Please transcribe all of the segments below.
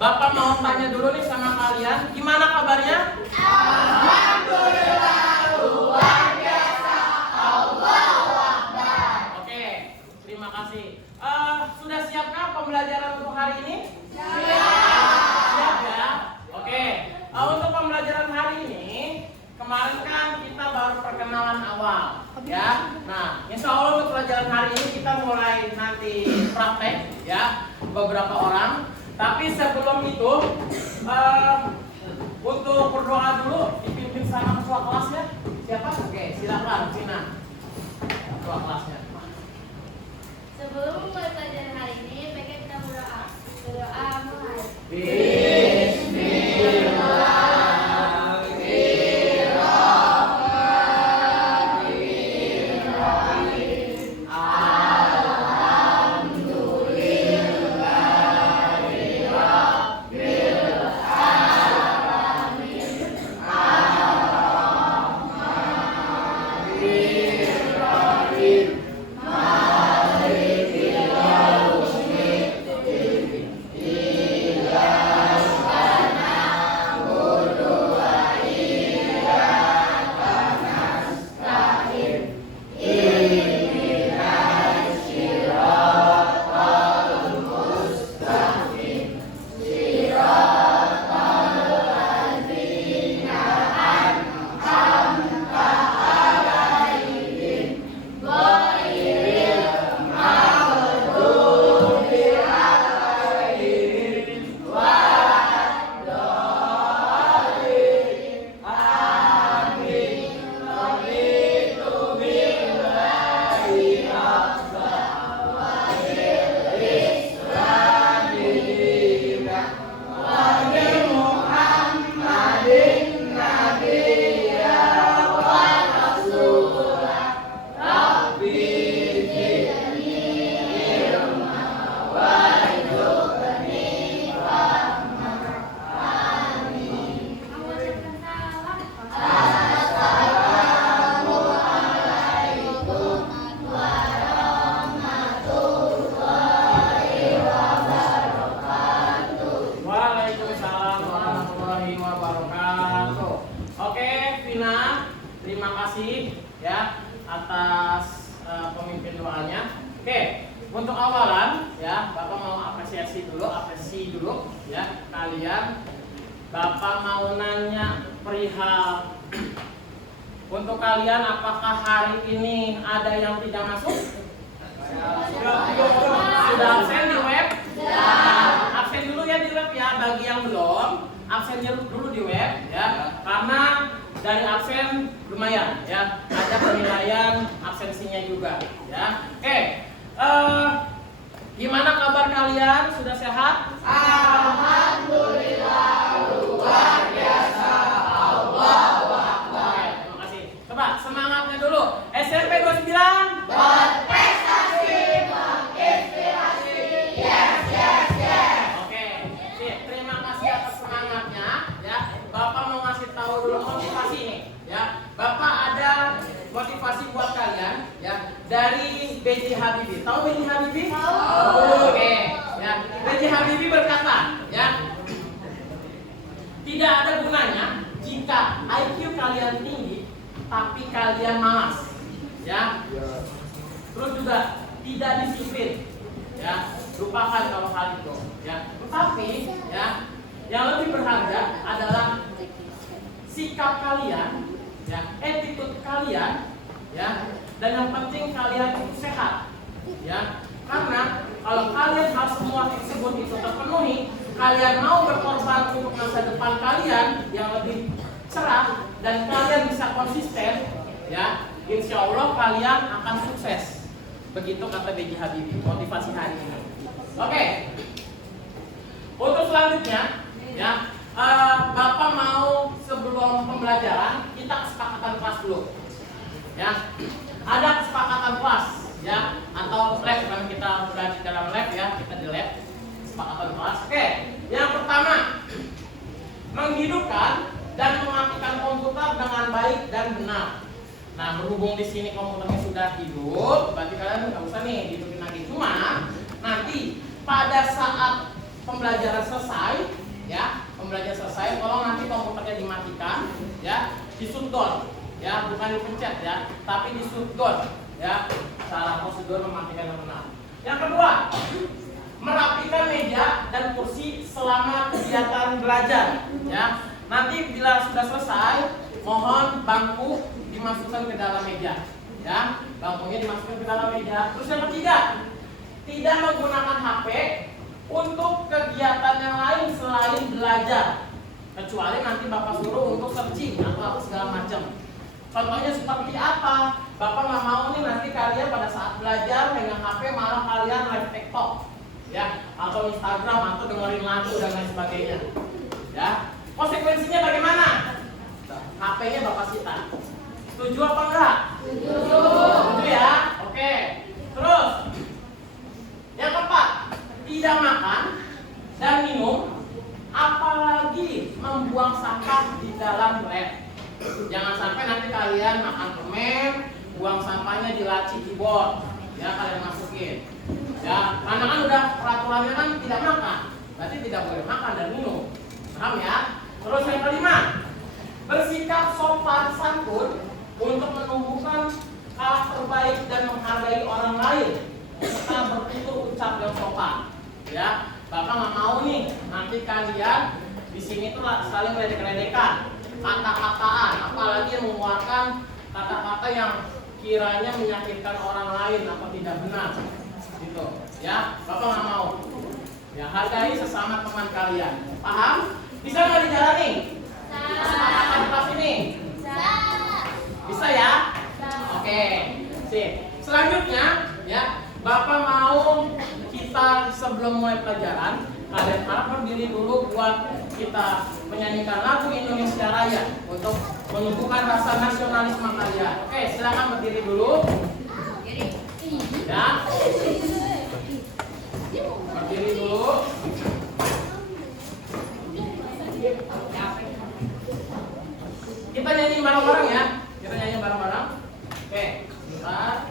Bapak mau tanya dulu nih sama kalian, gimana kabarnya? Alhamdulillah, luar biasa. Allahu Akbar. Oke, terima kasih. Sudah siapkah pembelajaran untuk hari ini? Siap ya? Oke, untuk pembelajaran hari ini, kemarin kan kita baru perkenalan awal, ya. Nah, insya Allah untuk pelajaran hari ini kita mulai nanti praktek, ya, beberapa orang. Tapi sebelum itu, untuk berdoa dulu dipimpin sama ketua kelasnya. Siapa? Oke, silakan, Cina. Ketua kelasnya. Sebelum mulai pelajaran hari ini, baiknya kita berdoa. Berdoa mulai. Waalaikumsalam warahmatullahi wabarakatuh. Oke, Vina, terima kasih ya atas pemimpin doanya. Oke, untuk awalan ya, Bapak mau apresiasi dulu ya kalian. Bapak mau nanya perihal untuk kalian, apakah hari ini ada yang tidak masuk? Sudah absen di web? Absen dulu ya di web ya. Bagi yang belum, absen dulu di web ya. Karena dari absen lumayan ya. Ada penilaian absensinya juga ya. Oke. Gimana kabar kalian? Sudah sehat? Alhamdulillah, luar biasa. Allahu Akbar. Terima kasih. Coba semangatnya dulu. SMP 29. Berprestasi, menginspirasi. Yes, yes, yes. Oke, sip. Terima kasih atas semangatnya ya. Bapak mau ngasih tahu dulu motivasi nih ya. Bapak ada motivasi buat kalian ya dari B.J. Habibie. Tahu B.J. Habibie? Tahu. Oke, ya. B.J. Habibie berkata ya, tidak ada gunanya jika IQ kalian tinggi tapi kalian malas ya. Terus juga tidak disiplin ya. Lupakan kalau hal itu ya. Tetapi ya, yang lebih berharga adalah sikap kalian ya, attitude kalian ya, dan yang penting kalian itu sehat ya. Karena kalau kalian hal semua tersebut itu terpenuhi, kalian mau berkorban untuk masa depan kalian yang lebih cerah dan kalian bisa konsisten ya, insya Allah kalian akan sukses. Begitu kata B.J. Habibie, motivasi hari ini. Oke. Untuk selanjutnya ya, Bapak mau sebelum pembelajaran kita kesepakatan kelas dulu ya. Ada kesepakatan kelas ya, atau lab kan, kita sudah di dalam lab ya, kita di lab kesepakatan kelas. Oke, yang pertama, menghidupkan dan mematikan komputer dengan baik dan benar. Nah, berhubung di sini komputernya sudah hidup, berarti kalian nggak usah nih hidupin lagi. Cuma nanti pada saat pembelajaran selesai, ya, pembelajaran selesai, tolong nanti komputernya dimatikan, ya, di shutdown, ya, bukan dipencet, ya, tapi di shutdown, ya, cara prosedur mematikan yang benar. Yang kedua, merapikan meja dan kursi selama kegiatan belajar, ya. Nanti bila sudah selesai, mohon bangku dimasukkan ke dalam meja, ya, bangkunya dimasukkan ke dalam meja. Terus yang ketiga, tidak menggunakan HP untuk kegiatan yang lain selain belajar, kecuali nanti Bapak suruh untuk searching atau apa segala macam. Contohnya seperti apa? Bapak nggak mau nih nanti kalian pada saat belajar megang HP malah kalian live TikTok, ya, atau Instagram atau dengerin lagu dan lain sebagainya, ya. Konsekuensinya bagaimana? HP-nya Bapak sita. Setuju apa enggak? Setuju ya? Oke. Terus yang keempat, tidak makan dan minum, apalagi membuang sampah di dalam lab. Jangan sampai nanti kalian makan permen, buang sampahnya di laci keyboard, ya, kalian masukin. Ya, karena kan udah peraturannya kan tidak makan, berarti tidak boleh makan dan minum. Paham ya? Terus yang kelima, bersikap sopan santun untuk menumbuhkan karakter baik dan menghargai orang lain serta bertutur ucap yang sopan. Ya, Bapak nggak mau nih nanti kalian di sini tuh saling ledek-ledekan, kata-kataan, apalagi mengeluarkan kata-kata yang kiranya menyakitkan orang lain atau tidak benar, gitu. Ya, Bapak nggak mau. Ya, hargai sesama teman kalian. Paham? Bisa nggak dijalani? Kesepakatan kelas ini? Bisa ya? Oke. Sip. Selanjutnya, ya, Bapak mau kita sebelum mulai pelajaran, kalian harap berdiri dulu buat kita menyanyikan lagu Indonesia Raya untuk menumbuhkan rasa nasionalisme kalian. Oke, silakan berdiri dulu. Ya. Berdiri dulu. Kita nyanyi bareng-bareng ya. Kita nyanyi bareng-bareng. Oke, sebentar.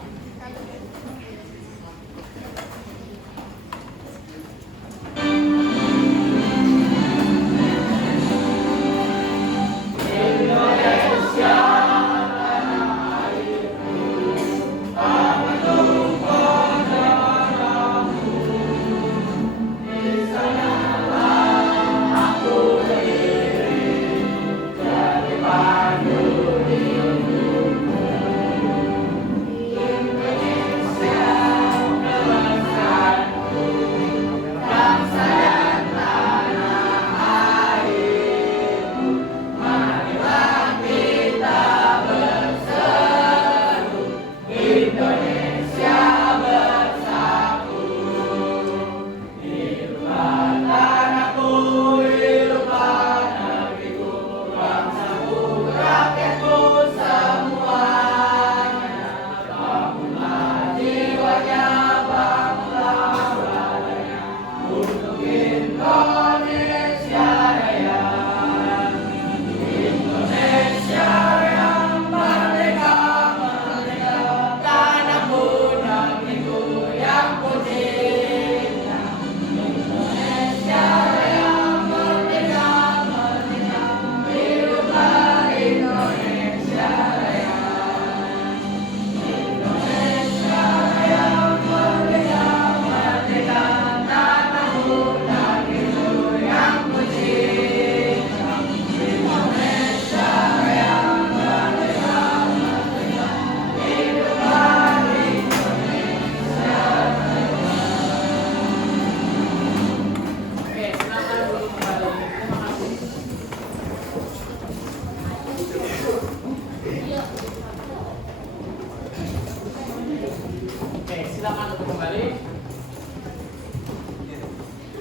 Silakan untuk kembali.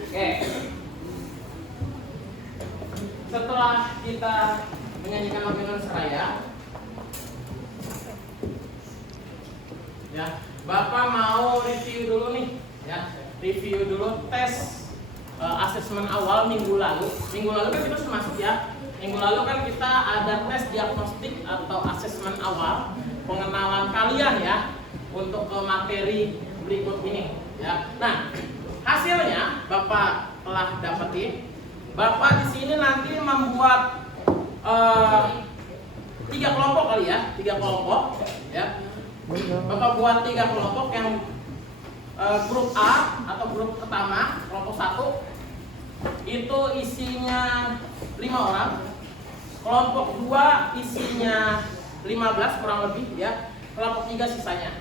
Oke. Setelah kita menyanyikan lagu Indonesia Raya, ya, Bapak mau review dulu nih, ya, review dulu tes asesmen awal minggu lalu. Minggu lalu kan kita sudah masuk ya. Minggu lalu kan kita ada tes diagnostik atau asesmen awal pengenalan kalian ya untuk materi berikut ini ya. Nah, hasilnya Bapak telah dapetin, Bapak di sini nanti membuat 3 kelompok kali ya, 3 kelompok ya. Bapak buat 3 kelompok yang grup A atau grup pertama, kelompok 1 itu isinya 5 orang. Kelompok 2 isinya 15 kurang lebih ya. Kelompok 3 sisanya.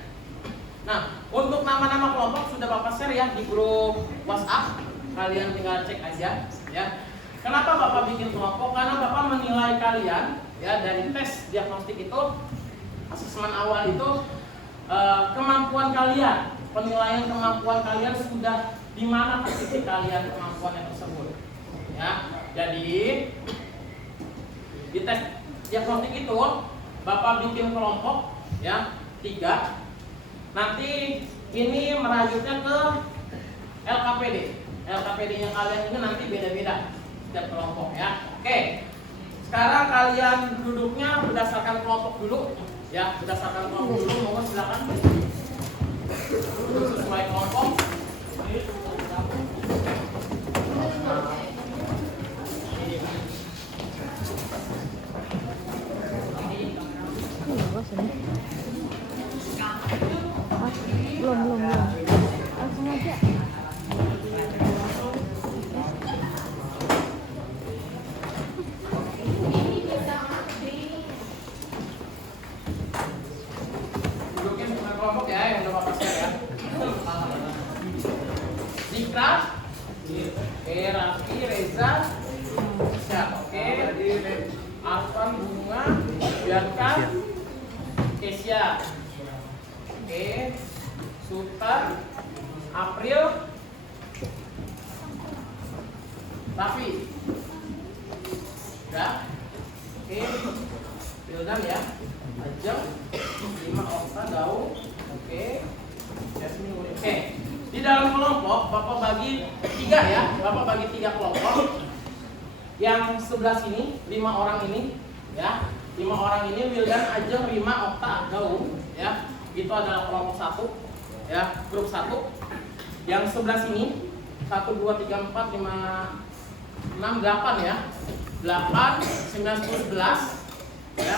Nah, untuk nama-nama kelompok sudah Bapak share ya di grup WhatsApp. Kalian tinggal cek aja ya. Kenapa Bapak bikin kelompok? Karena Bapak menilai kalian ya dari tes diagnostik itu, asesmen awal itu kemampuan kalian, penilaian kemampuan kalian sudah di mana titik kalian kemampuannya tersebut. Ya, jadi di tes diagnostik itu Bapak bikin kelompok ya 3. Nanti ini merajutnya ke LKPD. LKPD-nya kalian ini nanti beda-beda setiap kelompok ya. Oke. Sekarang kalian duduknya berdasarkan kelompok dulu ya, berdasarkan kelompok dulu. Mohon silakan. Duduk sesuai kelompok. Belum. Langsung aja. Duduknya sesuai kelompok ya, yang udah Bapak share ya. Zikra, Raffi, Reza, siap, oke. Arfan, Bunga, Bianca, Kesia, oke. Sultan, April, Raffi, udah, oke. Wildan ya, Ajeng, 5 Okta, Daud, oke. Yasmin, oke. Di dalam kelompok Bapak bagi 3 ya, Bapak bagi 3 kelompok. Yang sebelah sini 5 orang ini ya, 5 orang ini Wildan, Ajeng, Rima, Okta, Daud ya. Itu adalah kelompok 1 ya, grup 1. Yang sebelah sini 1, 2, 3, 4, 5, 6, 8 ya. 8, 9, 10, 11 ya.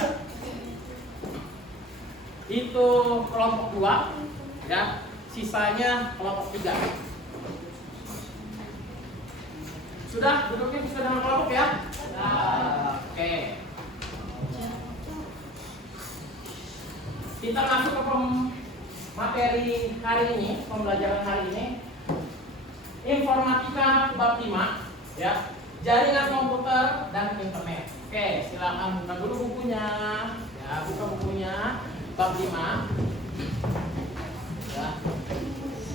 Itu kelompok 2 ya. Sisanya kelompok 3. Sudah duduknya sudah dalam kelompok ya? Oke. Kita masuk ke materi hari ini, pembelajaran hari ini. Informatika bab 5 ya. Jaringan komputer dan internet. Oke, silakan buka dulu bukunya. Ya, buka bukunya bab 5. Ya.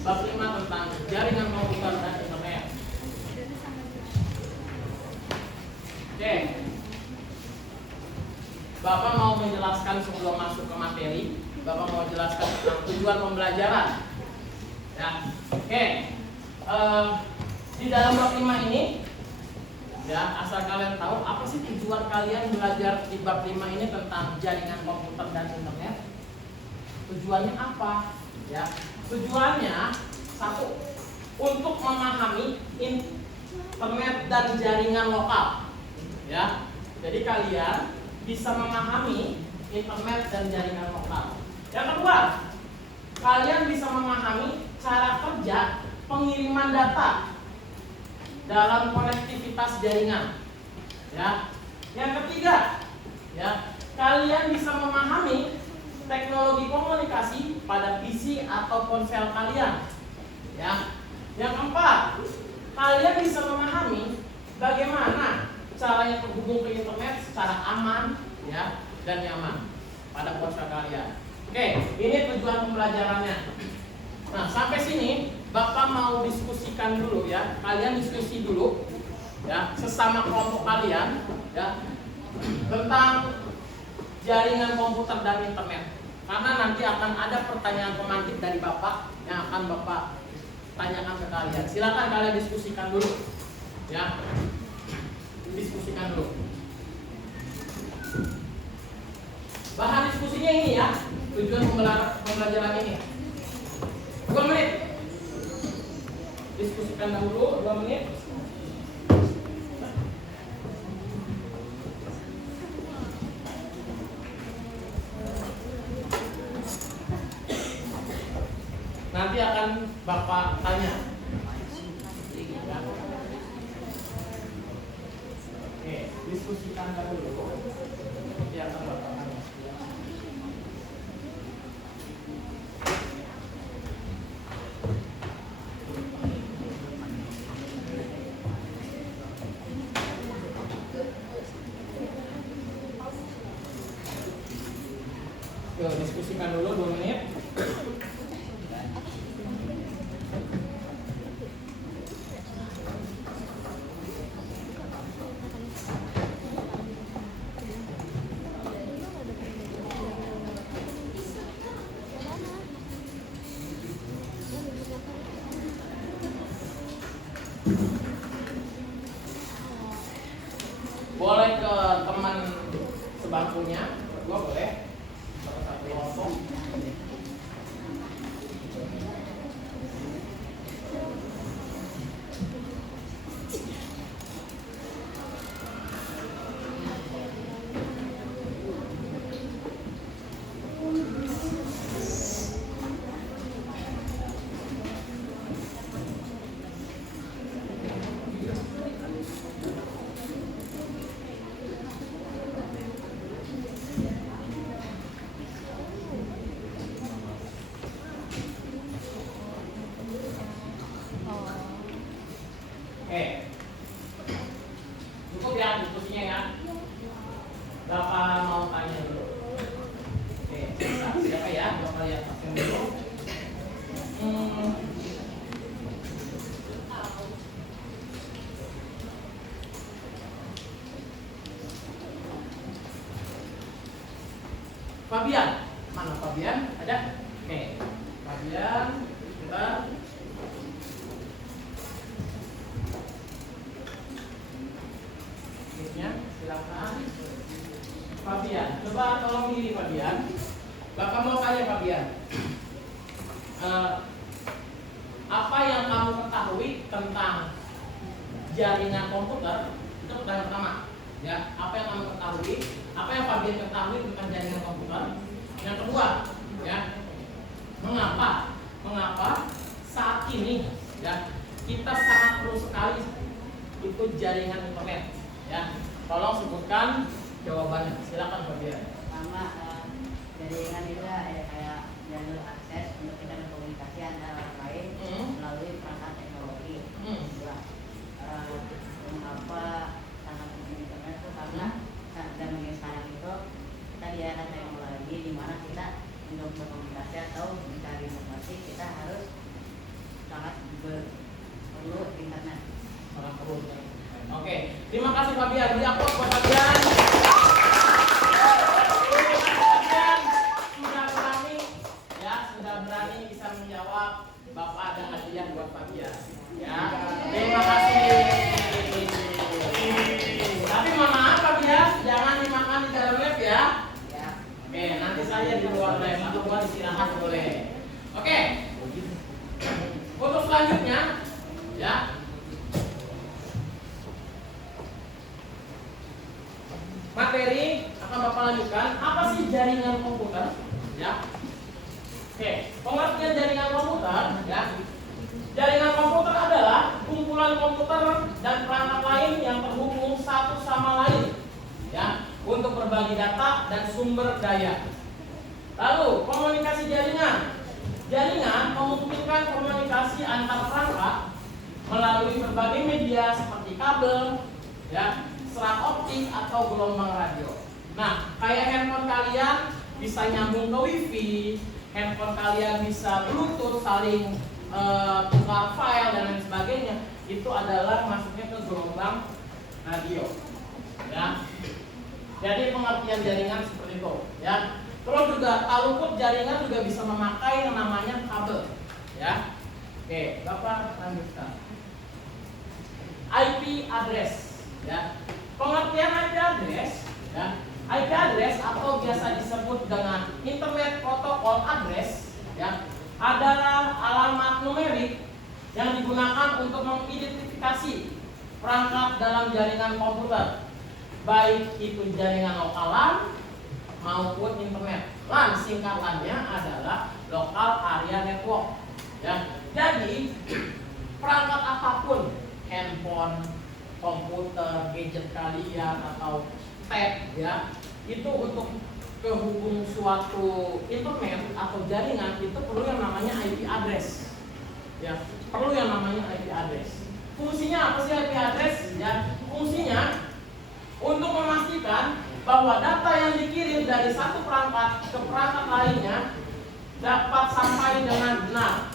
Bab 5 tentang jaringan komputer dan internet. Oke. Bapak mau menjelaskan sebelum masuk ke materi. Bapak mau jelaskan tentang tujuan pembelajaran. Ya. Oke. Di dalam bab 5 ini ya, asal kalian tahu apa sih tujuan kalian belajar di bab 5 ini tentang jaringan komputer dan internet. Tujuannya apa? Ya. Tujuannya 1, untuk memahami internet dan jaringan lokal. Ya. Jadi kalian bisa memahami internet dan jaringan lokal. Yang kedua, kalian bisa memahami cara kerja pengiriman data dalam konektivitas jaringan. Ya. Yang ketiga, ya, kalian bisa memahami teknologi komunikasi pada PC atau ponsel kalian. Ya. Yang keempat, kalian bisa memahami bagaimana caranya terhubung ke internet secara aman ya dan nyaman pada ponsel kalian. Oke, ini tujuan pembelajarannya. Nah, sampai sini Bapak mau diskusikan dulu ya. Kalian diskusi dulu ya sesama kelompok kalian ya tentang jaringan komputer dan internet. Karena nanti akan ada pertanyaan pemantik dari Bapak yang akan Bapak tanyakan ke kalian. Silakan kalian diskusikan dulu. Ya. Diskusikan dulu. Bahan diskusinya ini ya. Tujuan pembelajaran ini. 2 menit. Diskusikan dulu 2 menit. nanti akan Bapak tanya. Ya. Oke, diskusikan dulu. Nanti akan Bapak tanya. Yuk, diskusikan dulu 2 menit. Boleh ke teman sebangkunya, berdua boleh. Satu kelompok. Oke, cukup ya diskusinya ya. Bapak mau tanya dulu. Oke, siapa ya? Bapak lihat pasien dulu. Fabian, mana Fabian? Ada? Oke, Fabian, kita. Silakan Fabian, coba tolong diri Fabian. Bapak mau tanya Fabian, apa yang kamu ketahui tentang jaringan komputer? Itu pertanyaan pertama ya, apa yang kamu ketahui, apa yang Fabian ketahui tentang jaringan komputer? Yang kedua ya, mengapa saat ini ya kita sangat perlu sekali itu jaringan internet ya. Tolong sebutkan jawabannya. Silakan Fabian. Pertama, jaringan itu kayak jalur akses untuk kita berkomunikasi antara orang lain melalui perangkat teknologi. Kedua, mengapa sangat penting internet itu karena zaman sekarang itu kita di era teknologi di mana kita untuk berkomunikasi atau mencari informasi kita harus sangat perlu internet. Sangat perlu. Oke, terima kasih Fabian. Beri aplaus buat Fabian. Fabian sudah berani ya, sudah berani bisa menjawab. Bapak ada hadiah buat Fabian. Ya, terima kasih. Tapi mohon maaf Fabian, jangan dimakan di dalam lab ya. Oke, nanti saya di luar lab atau buat istirahat boleh. Oke. Untuk selanjutnya ya. Materi akan Bapak lanjutkan. Apa sih jaringan komputer? Ya. Oke, pengertian jaringan komputer ya. Jaringan komputer adalah kumpulan komputer dan perangkat lain yang terhubung satu sama lain ya, untuk berbagi data dan sumber daya. Lalu, komunikasi jaringan. Jaringan memungkinkan komunikasi antar perangkat melalui berbagai media seperti kabel ya, serat optik atau gelombang radio. Nah, kayak handphone kalian bisa nyambung ke wifi, handphone kalian bisa bluetooth saling tukar file dan lain sebagainya. Itu adalah masuknya ke gelombang radio. Ya. Jadi pengertian jaringan seperti itu. Ya. Terus juga tak luput jaringan juga bisa memakai yang namanya kabel. Ya. Oke, Bapak lanjutkan. IP address. Ya. Pengertian IP address, ya, IP address atau biasa disebut dengan Internet Protocol Address, ya, adalah alamat numerik yang digunakan untuk mengidentifikasi perangkat dalam jaringan komputer, baik itu jaringan lokal LAN maupun internet. LAN singkatannya adalah Local Area Network. Ya, jadi perangkat apapun, handphone, komputer, gadget kalian atau tab ya, itu untuk kehubung suatu internet atau jaringan itu perlu yang namanya IP address. Ya, perlu yang namanya IP address. Fungsinya apa sih IP address? Ya, fungsinya untuk memastikan bahwa data yang dikirim dari satu perangkat ke perangkat lainnya dapat sampai dengan benar.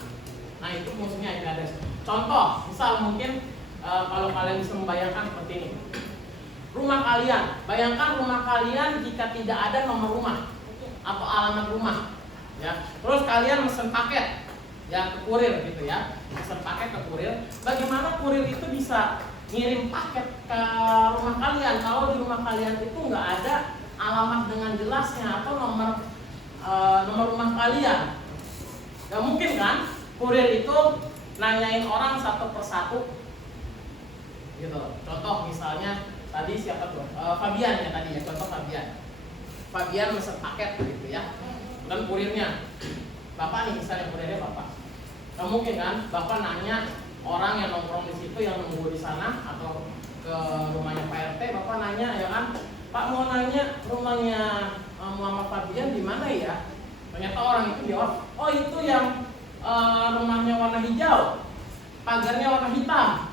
Nah, itu fungsinya IP address. Contoh, misal mungkin kalau kalian bisa membayangkan seperti ini. Rumah kalian, bayangkan rumah kalian jika tidak ada nomor rumah atau alamat rumah, ya. Terus kalian mesen paket, ya, ke kurir gitu ya, mesen paket ke kurir. Bagaimana kurir itu bisa ngirim paket ke rumah kalian kalau di rumah kalian itu nggak ada alamat dengan jelasnya atau nomor rumah kalian? Gak mungkin kan? Kurir itu nanyain orang satu persatu, gitu. Contoh misalnya tadi siapa tuh? Fabian ya tadi ya, contoh Fabian. Fabian mesen paket gitu ya. Dan kurirnya Bapak nih, misalnya kurirnya Bapak. Gak mungkin kan Bapak nanya orang yang nongkrong di situ yang nunggu di sana atau ke rumahnya Pak RT, Bapak nanya ya kan, Pak mau nanya rumahnya Muhammad Fabian di mana ya? Ternyata orang itu jawab, oh itu yang rumahnya warna hijau, pagarnya warna hitam.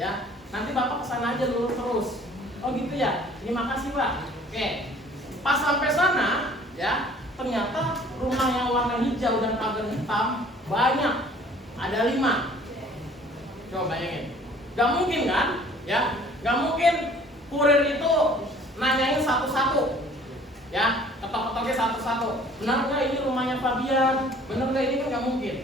Ya, nanti Bapak kesana aja dulu terus. Oh gitu ya, terima kasih Pak. Oke, pas sampai sana ya, ternyata rumah yang warna hijau dan pagar hitam banyak, ada 5. Coba bayangin, gak mungkin kan? Ya, gak mungkin kurir itu nanyain satu-satu, ya, ketok-ketoknya satu-satu. Benar nggak ini rumahnya Fabian? Benar nggak ini? Kan nggak mungkin,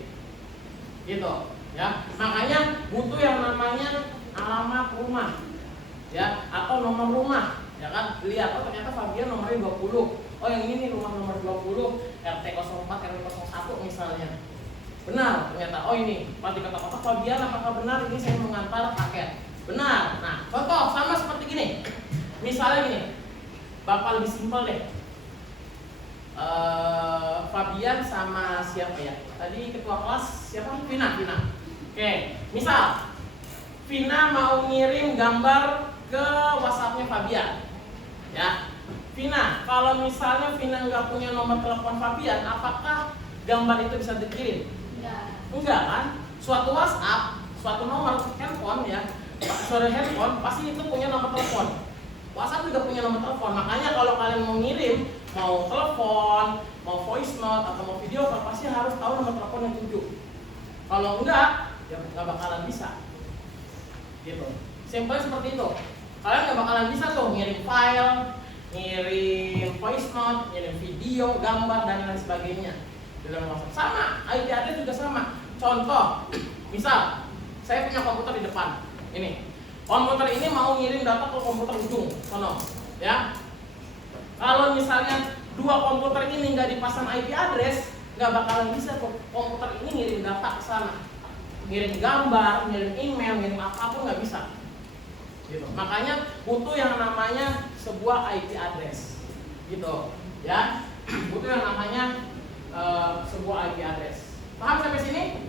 gitu, ya. Makanya butuh yang namanya alamat rumah, ya, atau nomor rumah, ya kan? Lihat, oh ternyata Fabian nomornya 20. Oh yang ini nih rumah nomor 20, RT 04, RW 01 misalnya. Benar, ternyata, oh ini, pas diketok-ketok Fabian, apakah benar ini saya mengantar paket? Benar. Nah, contoh sama seperti gini. Misalnya gini, Bapak lebih simpel deh. Fabian sama siapa ya? Tadi ketua kelas siapa? Vina. Oke, misal Vina mau ngirim gambar ke WhatsApp-nya Fabian. Ya, Vina, kalau misalnya Vina nggak punya nomor telepon Fabian, apakah gambar itu bisa dikirim? Enggak kan? Suatu WhatsApp, suatu nomor handphone ya, suatu handphone pasti itu punya nomor telepon. WhatsApp juga punya nomor telepon. Makanya kalau kalian mau ngirim, mau telepon, mau voice note atau mau video call, pasti harus tahu nomor telepon yang tuju. Kalau enggak, ya nggak bakalan bisa. Gitu. Simpelnya seperti itu. Kalian nggak bakalan bisa tuh ngirim file, ngirim voice note, ngirim video, gambar dan lain sebagainya dalam WhatsApp. Sama, IP address juga sama. Contoh, misal saya punya komputer di depan. Ini. Komputer ini mau ngirim data ke komputer ujung sono, ya. Kalau misalnya 2 komputer ini nggak dipasang IP address, nggak bakalan bisa komputer ini ngirim data ke sana. Ngirim gambar, ngirim email, ngirim apapun nggak bisa. Gitu. Makanya butuh yang namanya sebuah IP address, gitu, ya. Butuh yang namanya sebuah IP address. Paham sampai sini?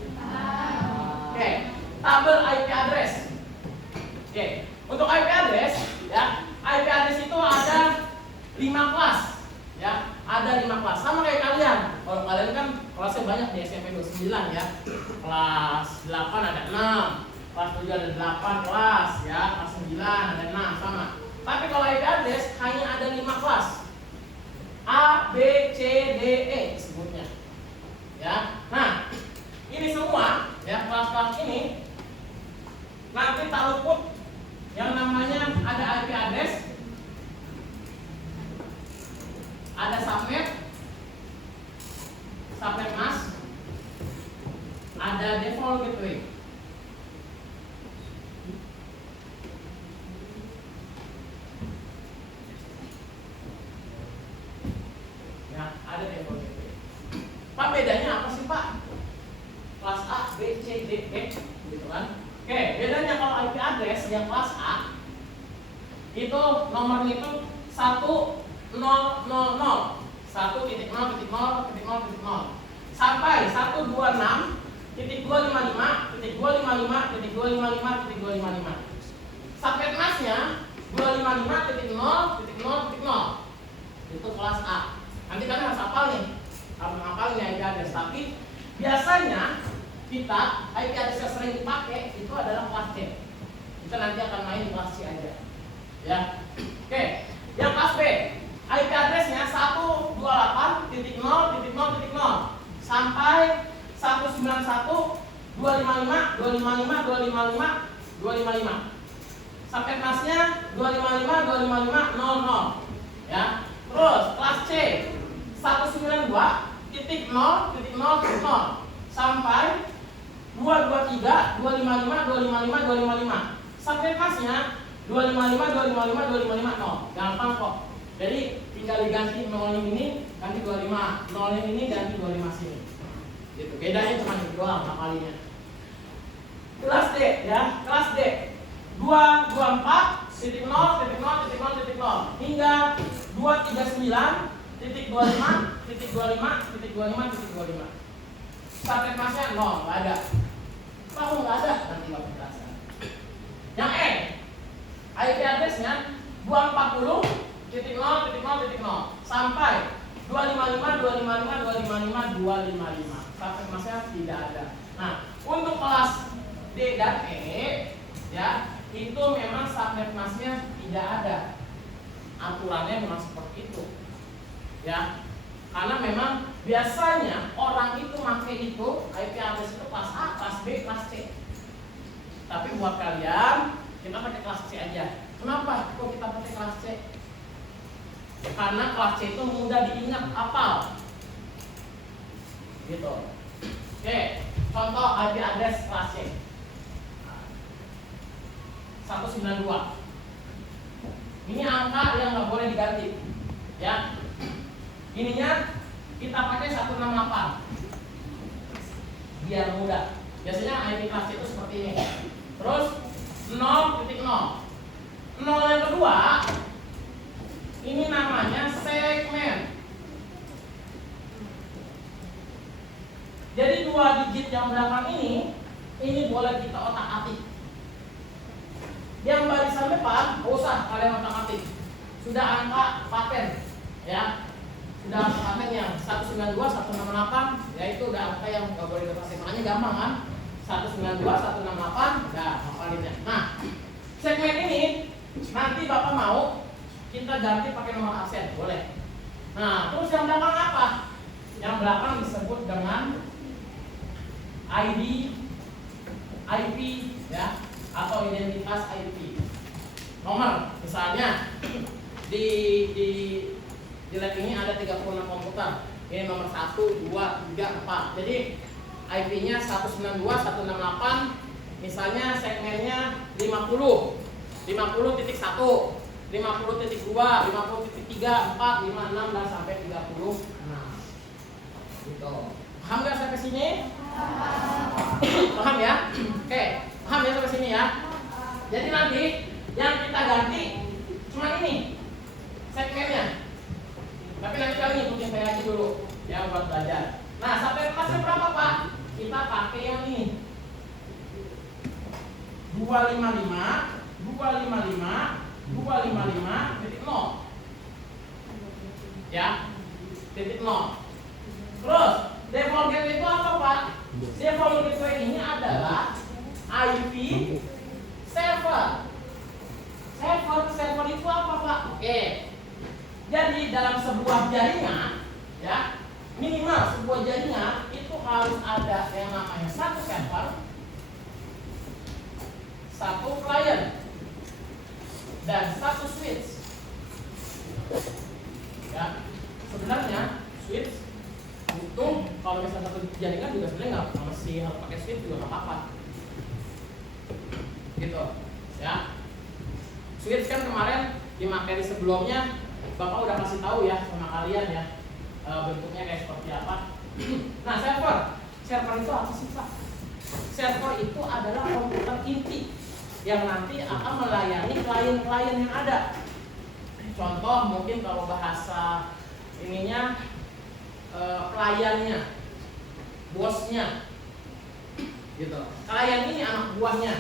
Oke, tabel IP address. Oke, untuk IP address, ya, IP address itu ada 5 kelas, ya, ada 5 kelas. Sama kayak kalian. Kalau kalian kan kelasnya banyak di SMP 29 ya. Kelas 8 ada 6, kelas 7 ada 8 kelas, ya, kelas 9 ada 6 sama. Tapi kalau IP address hanya ada 5 kelas. A, B, C, D, E disebutnya. Ya. Nah, ini semua ya kelas-kelas ini nanti tak luput yang namanya ada IP address, ada subnet mask, ada default gateway. Ya, ada default gateway. Pak, bedanya apa sih Pak? Kelas A, B, C, D, E, gitu kan? Oke, bedanya kalau IP address yang kelas A itu nomornya itu 1000 1.0.0.0.0 sampai 126.168.1.1 titik 255, titik 255, titik 255, titik 255. Subnet masknya 255 titik 0, titik 0, titik 0. Itu kelas A. Nanti kalian harus hafal nih. Harus hafal nih IP address. Tapi biasanya kita IP address yang sering dipakai itu adalah kelas C. Kita nanti akan main di kelas C aja. Ya. Oke. Yang kelas B, IP addressnya 128.0.0.0 sampai 191.255.255.255. Subnet masknya 255.255.00. Ya. Terus kelas C 192.0.0.0 sampai 223.255.255.255. Subnet masknya 255.255.255.0. Gampang kok. Jadi tinggal diganti 0 ini ganti 25, 0 ini ganti 25 sini. Gitu. Bedanya cuma itu doang kalinya. Kelas D ya, kelas D 224.0.0.0.0 hingga 239.25.25.25.25. Subnet masknya 0, nggak ada. Kalau nggak ada nanti bapak jelaskan. Yang E, IP addressnya 240.0.0.0 sampai 255.255.255.255. Subnet masknya tidak ada. Nah, untuk kelas D dan E ya, itu memang subnet masknya tidak ada. Aturannya memang seperti itu. Ya. Karena memang biasanya orang itu pakai itu IP address itu kelas A, kelas B, kelas C. Tapi buat kalian kita pakai kelas C aja. Kenapa kok kita pakai kelas C? Karena kelas C itu mudah diingat, hafal. Gitu. Oke, contoh IP address kelas C 192. Ini angka yang nggak boleh diganti. Ya. Ininya kita pakai 168 biar mudah. Biasanya IP kelas C itu seperti ini. Terus 0.0. 0 yang kedua ini namanya segmen. Jadi 2 digit yang belakang ini boleh kita otak-atik. Yang barisan depan nggak usah kalian otak-atik. Sudah angka paten ya. Sudah angka paten yang 192, 168 ya, itu udah angka yang nggak boleh dipakai. Makanya gampang kan? 192, 168 udah hafalinnya. Nah, segmen ini nanti Bapak mau kita ganti pakai nomor absen, boleh. Nah, terus yang belakang apa? Yang belakang disebut dengan ID, IP ya, atau identitas IP. Nomor, misalnya di lab ini ada 36 komputer. Ini nomor 1, 2, 3, 4. Jadi IP-nya 192, 168. Misalnya segmennya 50. 50.1, 50.2, 50.3, 4, 5, 6 dan sampai 30. Nah, gitu. Paham nggak sampai sini? Paham ya? Oke, paham ya sampai sini ya? Jadi nanti yang kita ganti cuma ini segmennya. Tapi nanti kalian ikutin saya aja dulu ya buat belajar. Nah, sampai pasnya berapa Pak? Kita pakai yang ini 255 titik 0 ya, titik 0. Terus default gateway itu apa Pak? Default gateway ini adalah IP server. Server itu apa Pak? Oke. Jadi dalam sebuah jaringan ya, minimal sebuah jaringan itu harus ada yang namanya satu server, satu client, dan satu switch. Ya, sebenarnya switch itu kalau misalnya satu jaringan juga sebenarnya nggak mesti harus pakai switch juga nggak apa-apa. Gitu, ya. Switch kan kemarin di materi sebelumnya Bapak udah kasih tahu ya sama kalian ya, bentuknya kayak seperti apa. Nah, server itu apa sih Pak? Server itu adalah komputer inti yang nanti akan melayani klien-klien yang ada. Contoh mungkin kalau bahasa ininya, pelayannya, bosnya. gitu. Klien ini anak buahnya.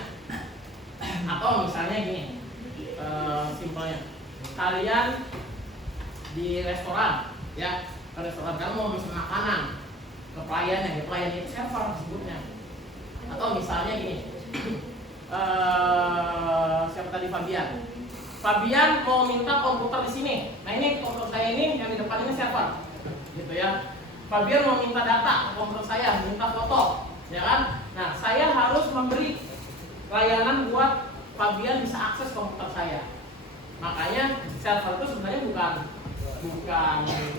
Atau misalnya gini, simpelnya, kalian di restoran, ya, ke restoran kamu mau pesan makanan ke kliennya, ya, klien itu server sebutnya. Atau misalnya gini, siapa tadi, Fabian mau minta komputer di sini. Nah ini komputer saya ini yang di depan ini server, gitu ya. Fabian mau minta data ke komputer saya, minta foto, ya kan? Nah saya harus memberi layanan buat Fabian bisa akses komputer saya. Makanya server itu sebenarnya bukan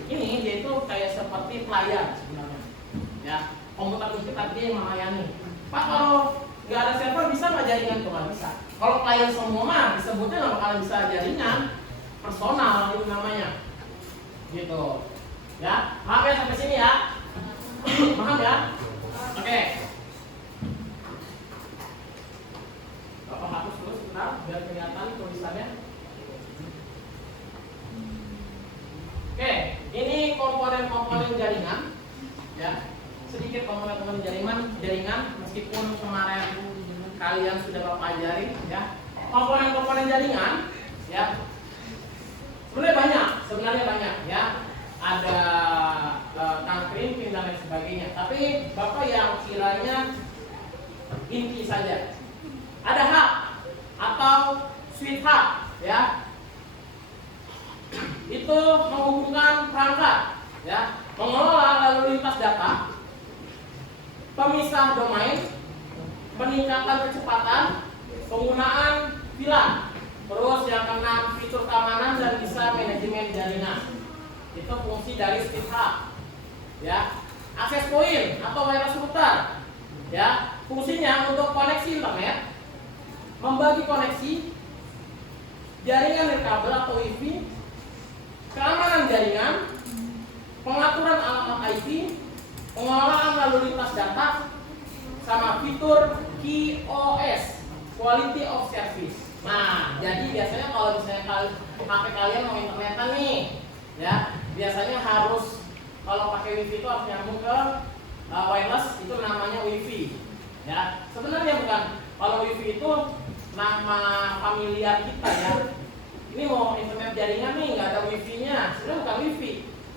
ini, dia itu kayak seperti pelayan sebenarnya. Ya, komputer itu tadi yang melayani. Pak, kalau nggak ada server bisa nggak jaringan? Tuh nggak bisa. Kalau klien semua mah disebutnya nggak bakalan bisa jaringan personal itu namanya, gitu. Ya, paham ya sampai sini ya? Paham ya? Oke. Bapak hapus dulu sebentar biar kelihatan tulisannya. Oke, ini komponen-komponen jaringan, ya. Sedikit komponen-komponen jaringan meskipun kemarin kalian sudah Bapak ajari, ya. Komponen-komponen jaringan, ya. Sebenarnya banyak, ya. Ada tangkring, pin dan lain sebagainya. Tapi Bapak yang kiranya inti saja. Ada hub atau switch hub, ya. Itu menghubungkan perangkat, ya, mengelola lalu lintas data, pemisah domain, peningkatan kecepatan, penggunaan VLAN, terus yang keenam fitur keamanan dan bisa manajemen jaringan. Itu fungsi dari switch hub, ya. Akses point atau wireless router, ya, fungsinya untuk koneksi internet, membagi koneksi, jaringan nirkabel atau WiFi, keamanan jaringan, pengaturan alamat IP, pengelolaan lalu lintas data, sama fitur QoS, Quality of Service. Nah, jadi biasanya kalau misalnya HP kalian mau internetan nih, ya, biasanya harus kalau pakai WiFi itu harus nyambung ke wireless, itu namanya WiFi. Ya, sebenarnya bukan. Kalau WiFi itu nama familiar kita, ya. Ini mau internet jaringan nih, nggak ada wifi-nya, sebenarnya bukan wifi.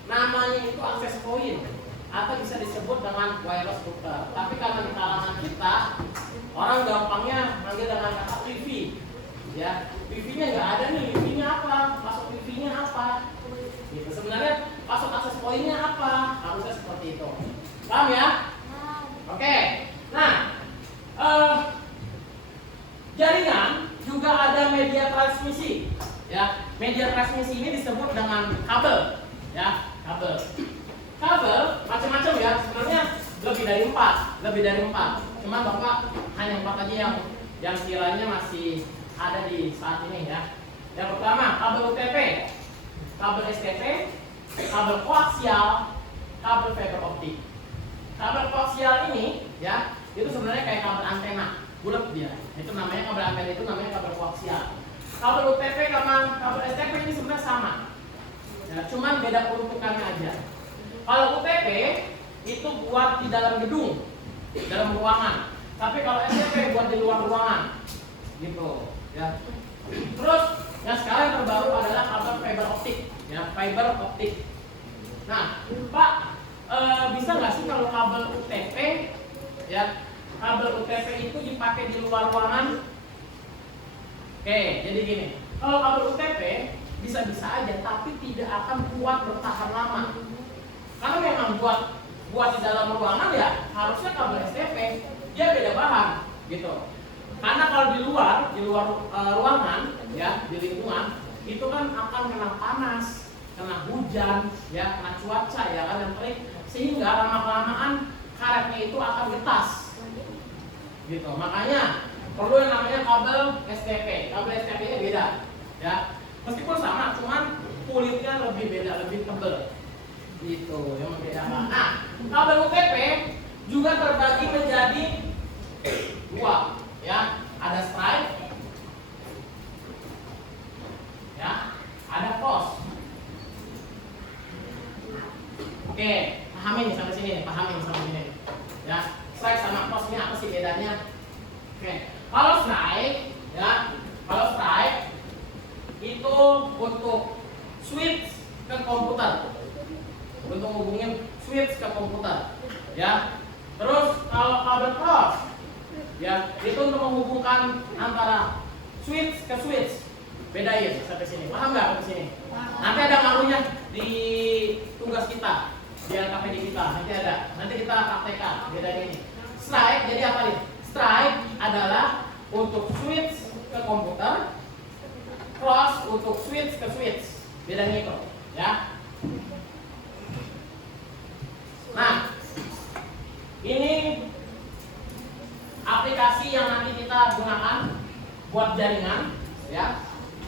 Namanya itu akses point atau bisa disebut dengan wireless router. Tapi karena di kalangan kita orang gampangnya manggil dengan kata wifi, ya. Wifi-nya nggak ada nih, wifi-nya apa? Masuk wifi-nya apa? Gitu. Sebenarnya masuk akses point-nya apa? Harusnya seperti itu. Paham ya? Oke. Nah, jaringan juga ada media transmisi. Ya, media transmisi ini disebut dengan kabel, ya, kabel. Kabel macam-macam ya, sebenarnya lebih dari 4. Cuma Bapak hanya 4 aja yang kiranya masih ada di saat ini, ya. Yang pertama, kabel UTP, kabel STP, kabel koaksial, kabel fiber optik. Kabel koaksial ini, ya, itu sebenarnya kayak kabel antena, bulat dia. Itu namanya kabel antena, itu namanya kabel koaksial. Kabel UTP sama kabel STP ini sebenarnya sama, ya, cuman beda peruntukannya aja. Kalau UTP itu buat di dalam gedung, di dalam ruangan. Tapi kalau STP buat di luar ruangan, gitu, ya. Terus yang sekarang terbaru adalah kabel fiber optik, ya, fiber optik. Nah, Pak, bisa nggak sih kalau kabel UTP, ya, kabel UTP itu dipakai di luar ruangan? Oke, jadi gini, kalau kabel UTP bisa-bisa aja, tapi tidak akan kuat bertahan lama. Karena memang buat di dalam ruangan ya harusnya kabel STP, dia beda bahan, gitu. Karena kalau di luar ruangan, ya, di lingkungan itu kan akan kena panas, kena hujan, ya, kena cuaca, ya kan, yang terik, sehingga lama-kelamaan karetnya itu akan getas, gitu. Makanya perlu yang namanya kabel STP. Kabel STP-nya beda, ya. Meskipun sama, cuman kulitnya lebih beda, lebih tebal. Gitu, yang membedakan. Nah, kabel UTP juga terbagi menjadi 2, ya. Ada stripe, ya. Ada cross. Oke, pahamin sampai sini, ya. Stripe sama cross ini apa sih bedanya? untuk switch ke komputer, untuk hubungin switch ke komputer, ya. Terus kalau kabel cross, ya, itu untuk menghubungkan antara switch ke switch. Bedain sampai sini, paham nggak sampai sini? Nanti ada ngaruhnya di tugas kita, di LKPD kita, nanti kita praktekkan bedanya ini. Strike, jadi apa nih? Strike adalah untuk switch ke komputer, cross untuk switch ke switch. Bedanya itu, ya. Nah, ini aplikasi yang nanti kita gunakan buat jaringan, ya.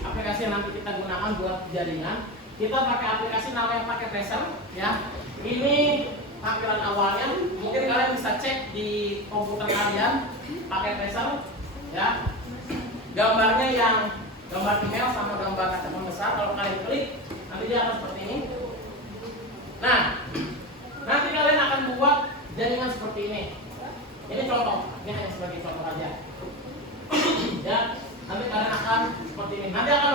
Aplikasi yang nanti kita gunakan buat jaringan. Kita pakai aplikasi namanya pakai tracer, ya. Ini tampilan awalnya. Mungkin kalian bisa cek di komputer kalian pakai tracer, ya. Gambarnya yang gambar email sama gambar kaca pembesar. Kalau kalian klik, nanti dia akan seperti ini. Nah, nanti kalian akan buat jaringan seperti ini. Ini contoh, ini hanya sebagai contoh aja. Ya, nanti kalian akan seperti ini. Nanti akan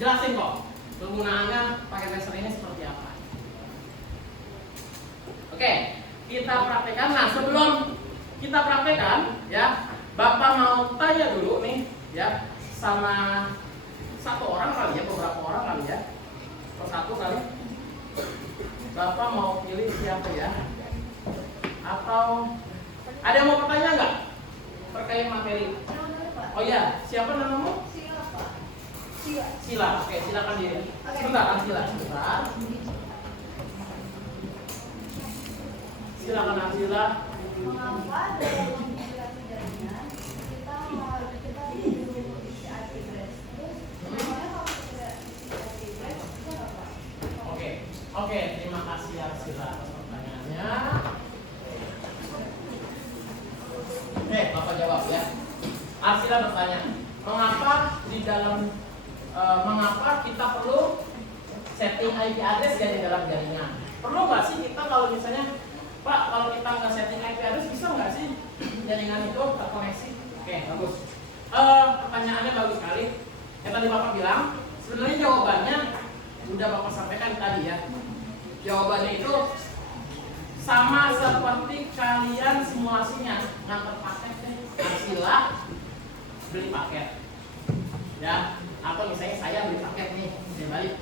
jelasin kok penggunaannya pakai tracer ini seperti apa. Oke, kita praktekkan. Nah, sebelum kita praktekkan, ya, Bapak mau tanya dulu nih, ya, sama satu orang kali ya, beberapa orang kali ya, atau satu kali. Bapak mau pilih siapa ya? Atau ada yang mau bertanya nggak terkait materi? Oh iya, siapa namamu? Sila. Oke, silakan diri. Sebentar, Sila. Sebentar. Silakan Sila. Mengapa dalam konfigurasi jaringan kita isi IP address? Terus bagaimana kalau tidak isi IP address itu apa? Oke, terima kasih Sila atas pertanyaannya. Oke, Bapak jawab ya. Arsila bertanya, mengapa kita perlu setting IP address di dalam jaringan? Perlu nggak sih kita kalau misalnya, Pak, kalau kita nggak setting IP address bisa nggak sih jaringan itu terkoneksi? Oke, bagus. Pertanyaannya bagus sekali. Yang tadi Bapak bilang, sebenarnya jawabannya udah Bapak sampaikan tadi ya. Jawabannya itu sama seperti kalian simulasinya ngantar paket deh, Arsila beli paket, ya. Atau misalnya saya beli paket nih, saya balik,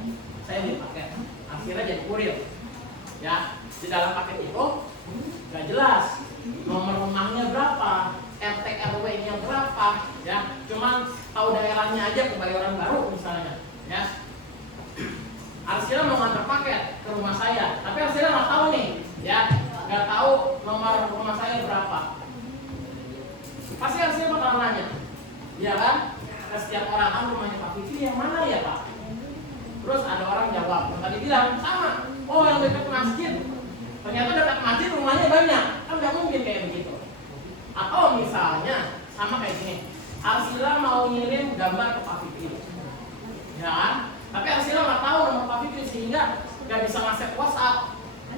saya beli paket, akhirnya jadi kurir, ya. Di dalam paket itu nggak jelas nomor rumahnya berapa, RT RW-nya berapa, ya. Cuman tahu daerahnya aja, Kebayoran Baru misalnya, ya. Arsila mau ngantar paket ke rumah saya, tapi Arsila nggak tahu nih, ya, nggak tahu nomor rumah saya berapa. Pasti Arsila bakal nanya, ya kan? Ke setiap orang, kan rumahnya Pak Fikri yang mana ya Pak? Terus ada orang jawab, yang tadi bilang sama, oh yang dekat masjid. Ternyata dekat masjid rumahnya banyak, kan nggak mungkin kayak begitu. Atau misalnya sama kayak gini, Arsila mau ngirim gambar ke Pak Fikri, ya kan? Tapi Arsila nggak tahu nomor Pak Fikri sehingga nggak bisa ngasih WhatsApp.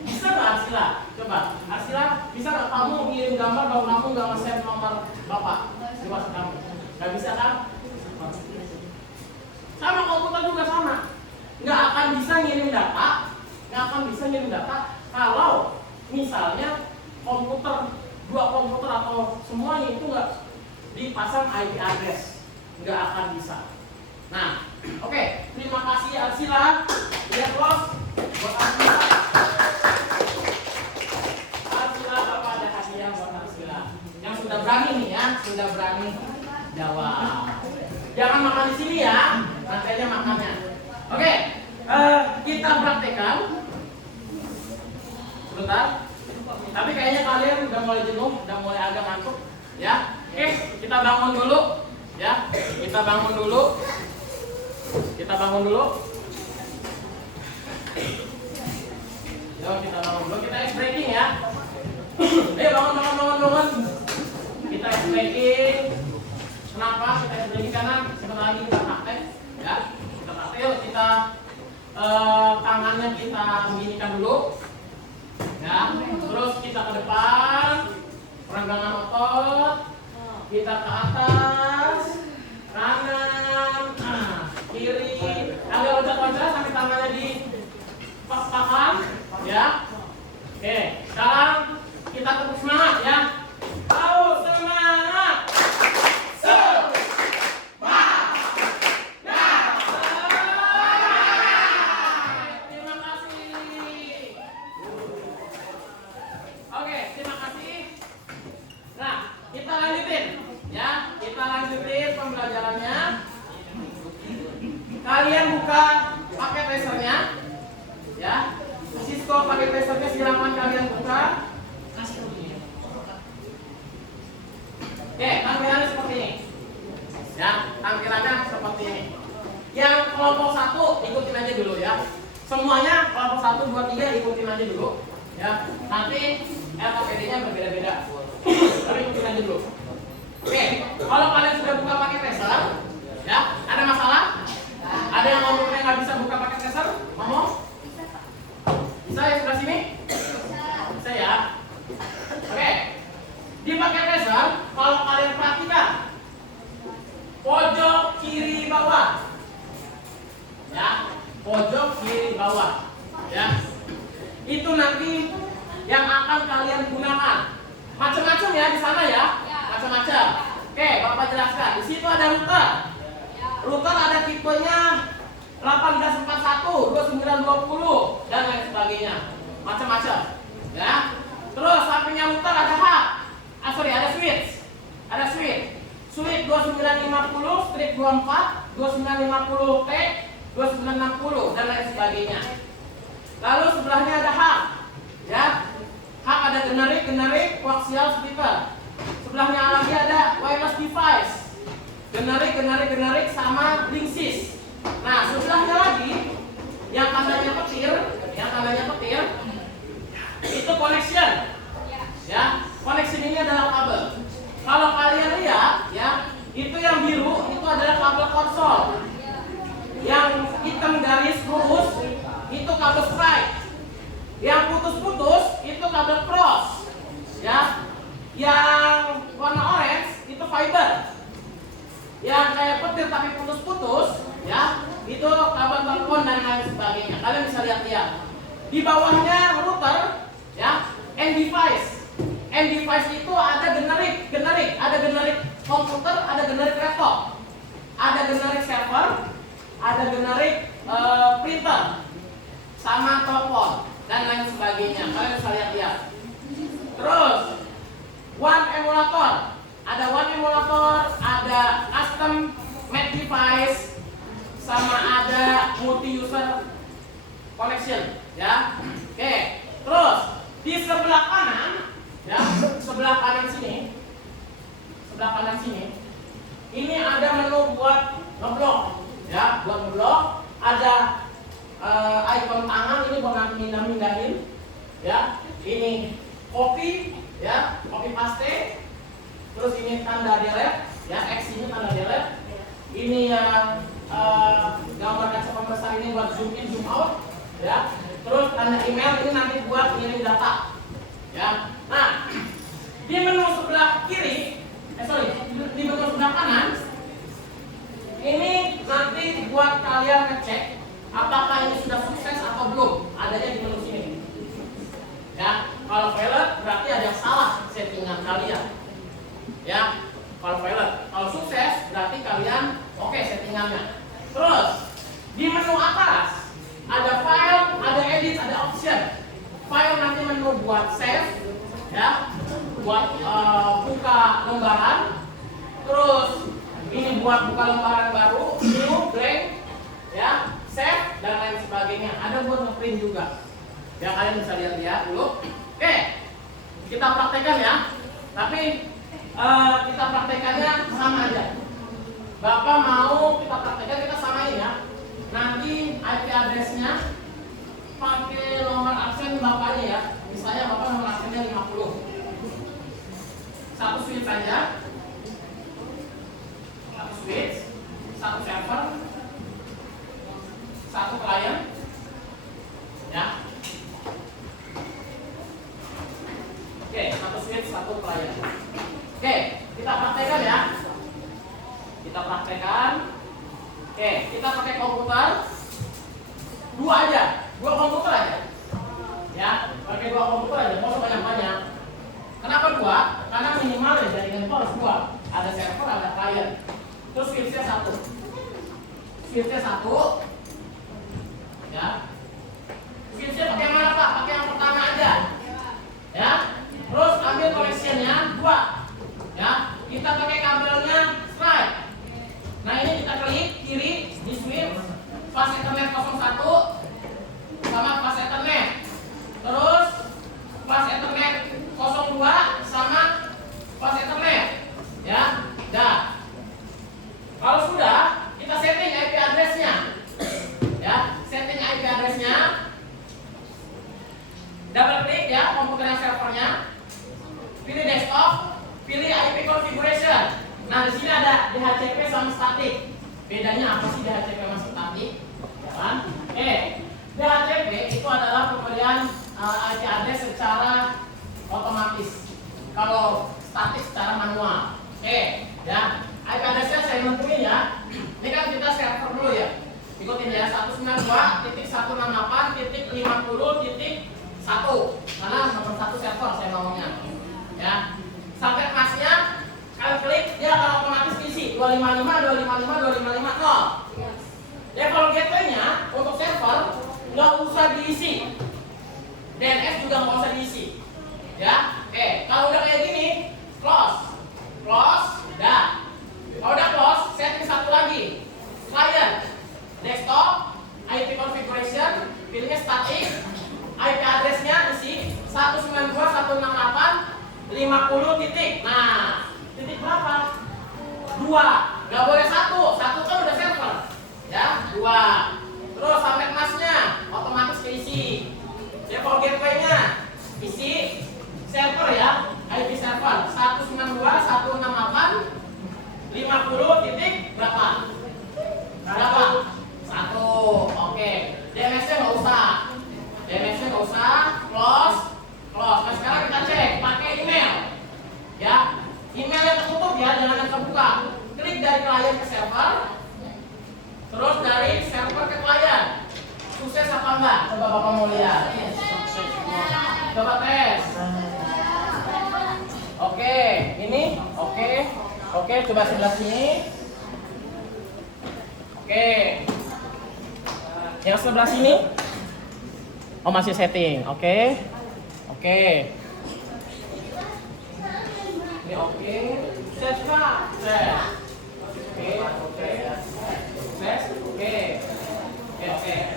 Bisa nggak Arsila? Coba, Arsila bisa nggak kamu ngirim gambar kalau kamu nggak ngasih nomor Bapak di WhatsApp kamu? Nggak bisa kan? Sama komputer juga sama. Nggak akan bisa ngirim data, kalau misalnya dua komputer atau semuanya itu nggak dipasang IP address, nggak akan bisa. Nah, oke, terima kasih Arsila. Lihat bos, buat Arsila. Arsila, Bapak ada hadiah buat Arsila. Yang sudah berani nih ya, sudah berani jawab. Jangan makan di sini ya, nanti aja makannya. Oke, kita praktekkan. Sebentar. Tapi kayaknya kalian udah mulai jenuh, udah mulai agak ngantuk, ya. Oke, kita bangun dulu, ya. Kita bangun dulu. Kita bangun dulu. Kita ice breaking ya. Ayo bangun. Kita ice breaking. Kenapa kita ice breaking? Karena sebentar lagi kita praktek, ya. Kita praktek. Yuk kita tangannya kita beginikan dulu, ya. Terus kita ke depan, perenggangan otot. Kita ke atas, kanan, kiri, agak loncat tangannya di pas-pasan, ya. Oke, sekarang kita tepuk semangat ya. Tahu semangat. Terima kasih. Oke, terima kasih. Nah, kita lanjutin ya. Kita lanjutin pembelajarannya. Kalian buka pakai tracernya, ya. Cisco pakai tracernya silakan kalian buka. Oke, tampilannya seperti ini. Ya, tampilannya seperti ini. Yang kelompok 1 ikutin aja dulu ya. Semuanya kelompok 1, 2, 3 ikutin aja dulu. Ya, nanti LKPD-nya berbeda-beda. Tapi ikutin aja dulu. Oke, kalau kalian sudah buka pakai tracer, ya, ada masalah? Ada yang ngomongnya nggak bisa buka pakai tracer? Ngomong? Bisa ya sebelah sini? Bisa ya? Oke. Di pakai tracer, kalau kalian perhatikan pojok kiri bawah, ya, pojok kiri bawah, ya, itu nanti yang akan kalian gunakan. Macam-macam ya di sana ya, macam-macam. Oke, Bapak jelaskan. Di situ ada router. Router ada tipenya 1841, 2920 dan lain sebagainya. Macam-macam. Ya. Terus sampingnya router ada hub. Ada switch. Ada switch. Switch 2950, strip 24, 2950T, 2960 dan lain sebagainya. Lalu sebelahnya ada hub. Ya. Hub ada generic, coaxial speaker. Sebelahnya lagi ada wireless device. Generic sama Linksys. Nah, sebelahnya lagi yang tandanya petir, itu connection. Ya, connection ini adalah kabel. Kalau kalian lihat, ya, itu yang biru itu adalah kabel konsol. Yang hitam garis lurus itu kabel strike. Yang putus-putus itu kabel cross. Ya. Yang warna orange itu fiber. Yang kayak petir tapi putus-putus, ya, itu kabel telepon dan lain sebagainya. Kalian bisa lihat-lihat. Di bawahnya router, ya, end device. End device itu ada generic, ada generic komputer, ada generic laptop, ada generic server, ada generic printer, sama telepon dan lain sebagainya. Kalian bisa lihat-lihat. Terus one emulator. Ada one emulator, ada custom made device, sama ada multi user connection, ya. Oke. Terus di sebelah kanan, ya, sebelah kanan sini, ini ada menu buat ngeblok, ya, buat ngeblok. Ada icon tangan ini buat nanti mindahin, ya. Ini copy, ya, copy paste. Terus ini tanda delete, ya, X ini tanda delete. Ini yang gambar kaca pembesar ini buat zoom in, zoom out, ya. Terus tanda email ini nanti buat ngirim data, ya. Nah, di menu sebelah kiri, di menu sebelah kanan, ini nanti buat kalian ngecek apakah ini sudah sukses atau belum. Adanya di menu sini, ya. Kalau failed berarti ada yang salah settingan kalian. Ya, kalau failed, kalau sukses berarti kalian oke settingannya. Terus di menu atas ada file, ada edit, ada option. File nanti menu buat save, ya, buat buka lembaran. Terus ini buat buka lembaran baru, new, blank, ya, save dan lain sebagainya. Ada buat ngeprint juga. Ya, kalian bisa lihat-lihat dulu. Oke, kita praktekkan ya. Tapi kita praktekannya sama aja. Bapak mau kita praktekkan, kita samain ya. Nanti IP address-nya pakai nomor absen bapaknya ya. Misalnya bapak nomor absennya 50. Satu switch saja. Satu switch, satu server, satu klien. Ya. Oke, satu switch, satu klien. Oke, kita praktekkan ya. Kita praktekkan. Oke, kita pakai komputer. dua komputer aja. Ya, pakai dua komputer aja, mau banyak-banyak. Kenapa dua? Karena minimal ya jaringan itu harus dua. Ada server, ada client. Terus switch-nya satu. Switch-nya satu. Ya. Switch-nya pakai yang mana Pak? Pakai yang pertama aja. Ya. Terus ambil connection-nya dua. Ya. Kita pakai kabelnya straight. Nah ini kita klik kiri di switch pas Ethernet 01 sama pas Ethernet. Terus pas Ethernet 02 sama pas Ethernet. Ya. Dah. Kalau sudah, kita setting IP address-nya. Ya, setting IP address-nya. Double klik ya komputer yang servernya. Pilih desktop, pilih IP configuration. Nah, di sini ada DHCP sama static. Bedanya apa sih DHCP sama static? Ya kan? DHCP itu adalah pemberian IP address secara otomatis. Kalau static secara manual. Ya. IP address-nya saya nentuin ya. Ini kan kita server dulu ya. Ikutin ya 192.168.50.1 karena nomor 1 server saya maunya. Ya. Sampai masnya kalian klik dia akan otomatis isi 255.255.255.0. Level gateway-nya untuk server nggak usah diisi. DNS juga nggak usah diisi. Ya. Kalau udah kayak gini, close. Dah. Kalau udah close, setting satu lagi. Client, desktop, IP configuration, pilihnya static, IP address-nya isi 192.168.50 titik. Nah, titik berapa? 2. Nggak boleh 1 kan udah server. Ya, 2. Terus sampai masnya otomatis keisi. Default gateway-nya isi server ya, IP server 192.168.50 titik berapa? 1. Oke. DNS-nya nggak usah. Close. Nah sekarang kita cek pakai email. Ya. Emailnya tertutup ya, jangan yang terbuka. Klik dari klien ke server. Terus dari server ke klien. Sukses apa enggak? Coba Bapak mau lihat. Coba tes. Oke, ini oke, coba sebelah sini. Oke. Yang sebelah sini. Oh, masih setting. Oke. Ini oke. Sukses Pak. Sukses. Oke. Sukses. Oke.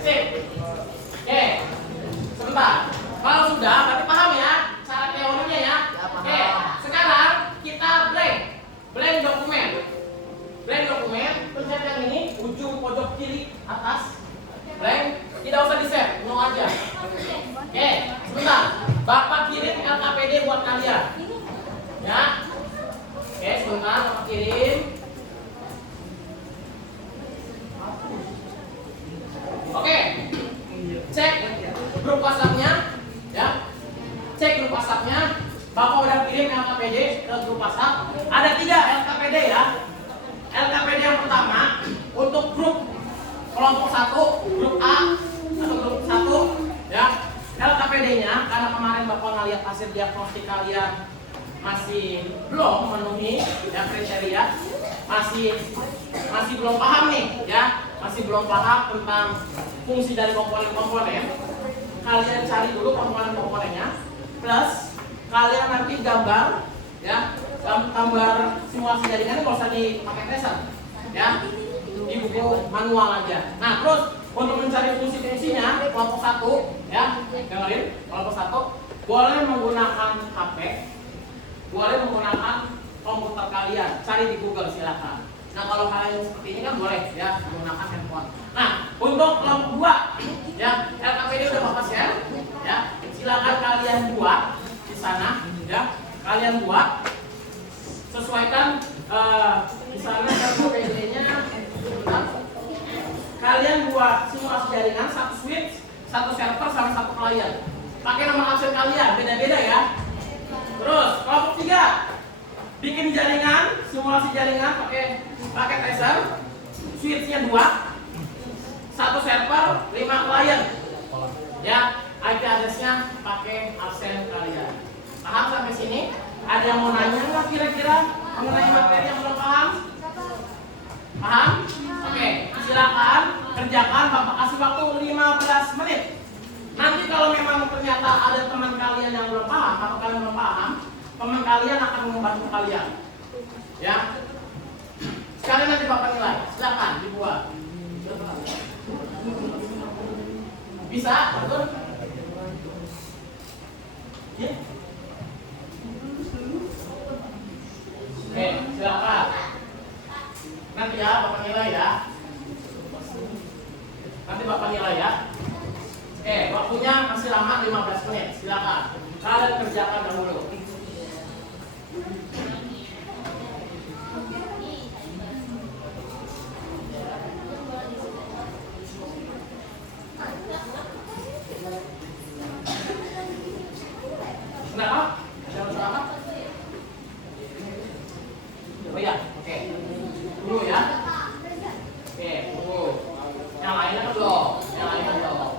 Sip. Oke. Sebentar. Kalau sudah, berarti paham ya cara teorinya ya. Oke. Sekarang kita blank dokumen. Pencet yang ini ujung pojok kiri atas. Blank. Tidak usah di-save, no aja. Oke. Sebentar. Bapak kirim LKPD buat kalian. Ya. Oke, sebentar Bapak kirim. Oke. Cek grup WhatsApp-nya ya. Cek grup WhatsApp-nya. Bapak udah kirim LKPD ke grup WhatsApp. Ada 3 LKPD ya. LKPD yang pertama untuk grup kelompok 1, grup A atau grup 1 ya. LKPD-nya karena kemarin Bapak ngeliat hasil diagnostik kalian masih belum memenuhi ya kriteria, masih belum paham nih ya, masih belum paham tentang fungsi dari komponen-komponen. Kalian cari dulu komponen-komponennya, plus kalian nanti gambar ya, gambar simulasi jaringannya nggak usah dipakai tracer ya, di buku manual aja. Nah terus untuk mencari fungsi-fungsinya kelompok 1 ya, dengerin, kelompok 1 boleh menggunakan HP, boleh menggunakan komputer kalian, cari di Google silakan. Nah kalau hal yang seperti ini kan boleh ya menggunakan handphone. Nah untuk kelompok 2 ya, LKPD udah Bapak share ya, silakan kalian buat di sana ya, kalian buat sesuaikan di sana LKPD-nya. Kalian buat simulasi jaringan 1 switch, 1 server sama 1 klien. Pakai nomor absen kalian, beda-beda ya. Terus kelompok 3 bikin jaringan, simulasi jaringan pakai tracer, switchnya 2, 1 server, 5 klien. klien. Ya, IP address-nya pakai absen kalian. Paham sampai sini? Ada yang mau nanya nggak kira-kira mengenai materi yang belum paham? Paham? Oke, silakan kerjakan. Bapak kasih waktu 15 menit. Nanti kalau memang ternyata ada teman kalian yang belum paham atau kalian belum paham, teman kalian akan membantu kalian. Ya. Sekali nanti Bapak nilai. Silakan dibuat. Bisa? Betul? Ya. Oke, silakan. Nanti ya Bapak nilai ya. Nanti Bapak nilai ya. Oke, waktunya masih lama 15 menit. Silakan. Kalian kerjakan dahulu. Kenapa? Ada masalah apa? Oh ya, oke. Tunggu ya. Oke, tunggu. Yang lainnya kan belum. Yang lainnya belum.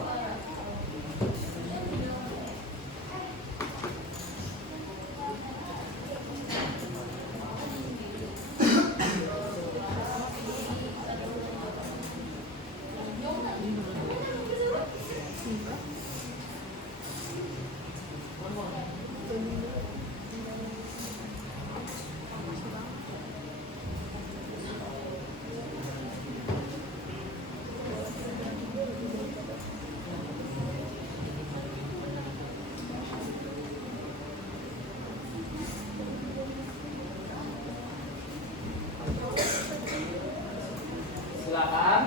Silakan.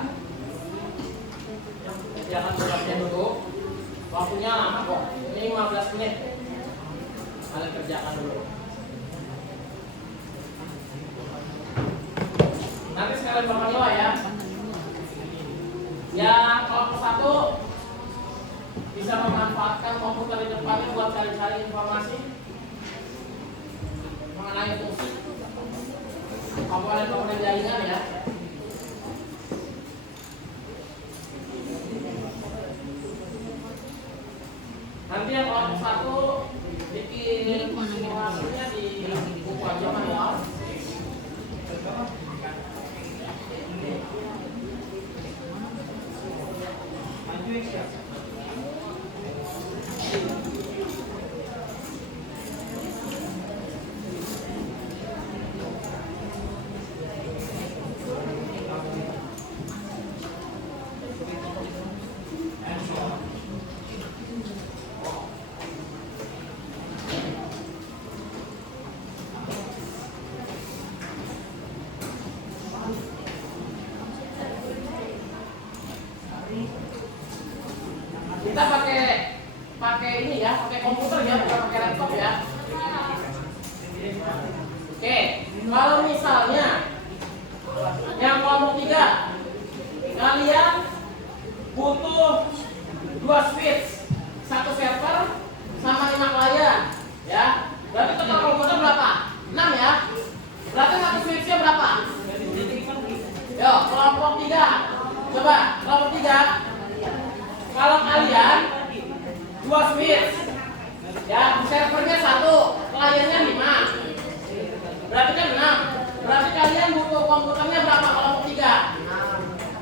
Jangan bekerja dulu. Waktunya lama kok. Ini 15 menit. Kalian kerjakan dulu. Nanti sekalian Bapak nilai ya. Yang kelompok 1 bisa memanfaatkan komputer di depannya buat cari-cari informasi mengenai fungsi komponen jaringan ya. Nanti yang kelompok 1 bikin simulasinya di buku aja manual. Kita pakai ini ya, pakai komputer ya, bukan pakai laptop ya. Oke, kalau misalnya yang kelompok 3 kalian butuh 2 switch, 1 server sama 5 klien ya. Berarti total komputer berapa? 6 ya. Berarti 1 switchnya berapa? Yo, kelompok 3. Coba, kelompok 3. Kalau kalian 2 switch ya, servernya 1, kliennya 5. Berarti kan 6. Berarti kalian butuh komputernya berapa kelompok 3?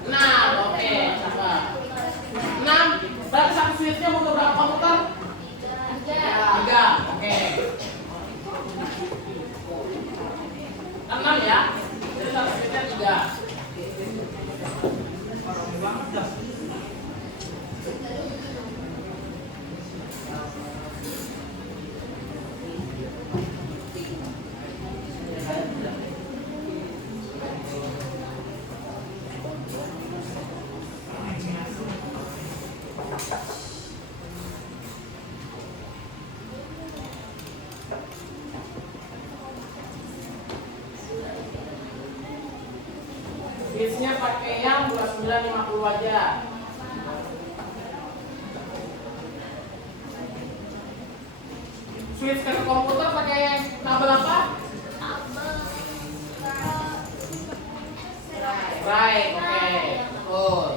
6. Oke, sabar. 6. Berarti 1 switchnya butuh berapa komputer? 3. Oke. 6 ya. Jadi 1 switchnya 3. Switchnya pakai yang 2950 aja. Switch ke komputer pakai kabel apa? Right, oke. Betul.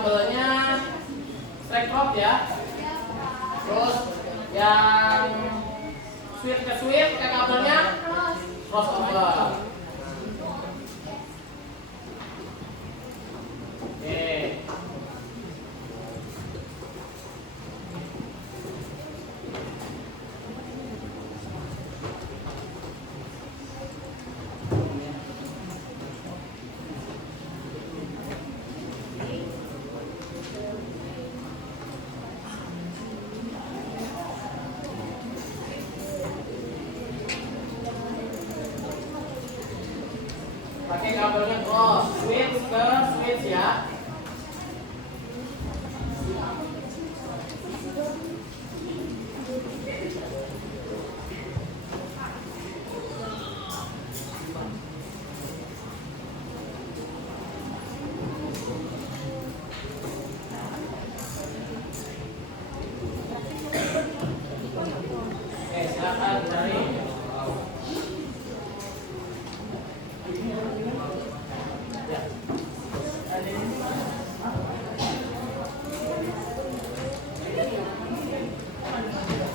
kabelnya straight rod ya. Terus yang switch ke switch ke kabelnya crossover. Oke. Pakai kabelnya cross, switch ke switch ya. Oke, silakan cari.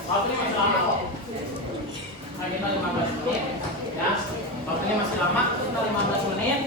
Waktunya masih lama kok. Nah, kita 15 menit ya. Waktunya masih lama, kita 15 menit.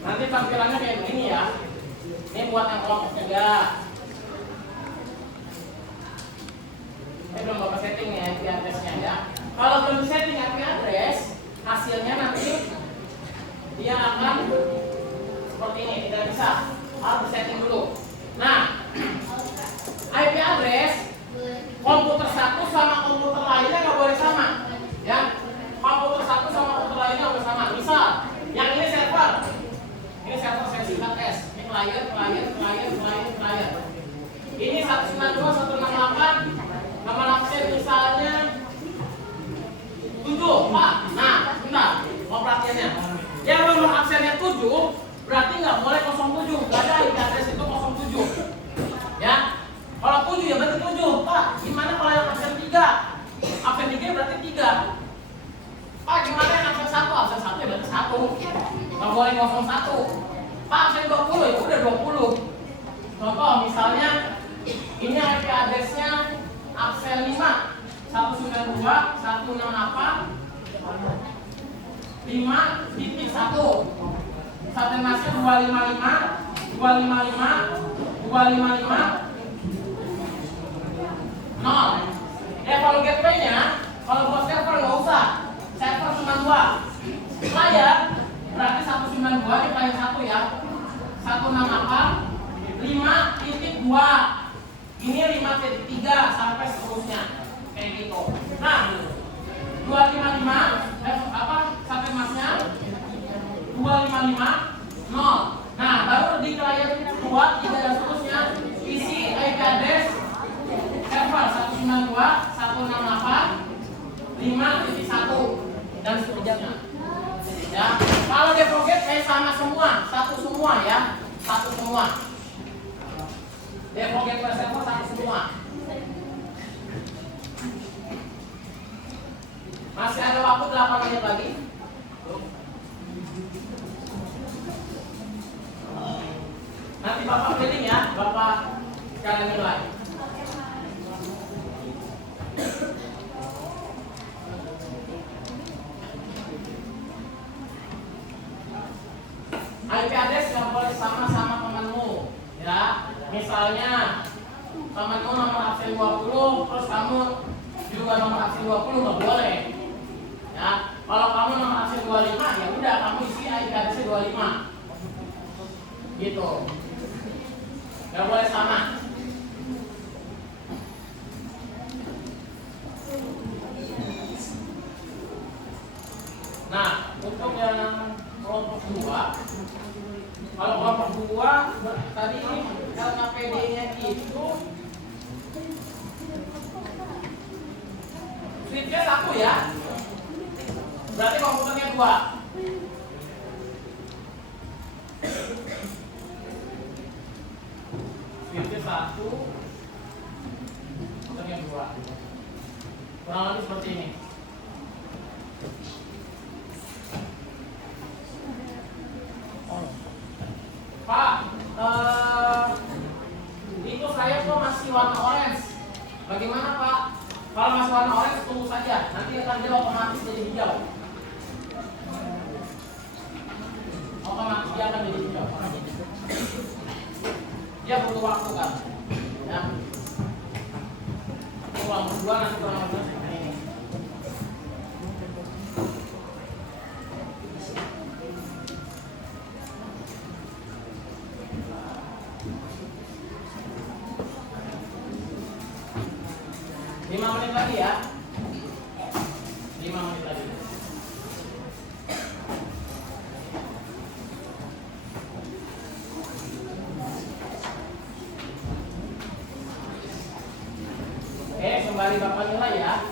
Nanti tampilannya kayak begini ya. Ini buat yang kelompok 3. Ini belum bapak setting ya IP address-nya ya. Kalau belum setting IP address, hasilnya nanti dia akan seperti ini, tidak bisa. Harus setting dulu. Nah, IP address komputer satu sama komputer lainnya nggak boleh sama, ya. Komputer satu sama komputer lainnya nggak boleh sama. Misal, yang ini server saya singkat S. Ini client. Ini 192.168. Nomor absen misalnya 7, Pak. Nah, bentar, mau perhatiannya. Yang nomor absennya 7, berarti nggak boleh 07. Nggak ada IP address itu 07. Ya, kalau 7 ya berarti 7. Pak, gimana kalau yang absen 3? Absen 3 berarti 3. Pak, gimana yang absen 1? Absen 1 ya berarti 1. Nggak boleh 01. Pak, absen 20 ya udah 20. Contoh misalnya ini IP address-nya absen 5 192.168 5.1. Satenasnya 255 0. Kalau gateway-nya, kalau buat server nggak usah. Server cuma 2. Layar berarti 192 di layar 1 ya. 168 5.2. Ini 5.3 sampai seterusnya. Kayak gitu. Nah, 255 sampai masnya 255 0. Nah, baru di layar 2, 3 dan seterusnya isi IP address server 192.168 5.1 dan seterusnya. Ya, kalau dia forget kayak sama semua, satu semua ya, satu semua. Dia forget server satu semua. Masih ada waktu 8 menit lagi. Nanti Bapak pilih ya, Bapak jangan nilai. IP address nggak boleh sama-sama temanmu, ya. Misalnya temanmu nomor absen 20, terus kamu juga nomor absen 20 nggak boleh. Ya, kalau kamu nomor absen 25, ya udah kamu isi IP address 25. Gitu. Nggak boleh sama. Untuk yang kelompok 2, kalau kelompok 2 tadi LKPD-nya itu switch-nya 1 ya. Berarti komputernya 2. Switch-nya 1, komputernya 2. Kurang lebih seperti ini. Pak, itu saya kok masih warna orange. Bagaimana Pak? Kalau masih warna orange tunggu saja, nanti akan dia otomatis jadi hijau. Otomatis dia akan jadi hijau. Dia butuh waktu kan? Ya. Kalau berdua nanti kurang lebih seperti ini. Lima menit lagi ya. 5 menit lagi. Oke, kembali Bapak nilai ya.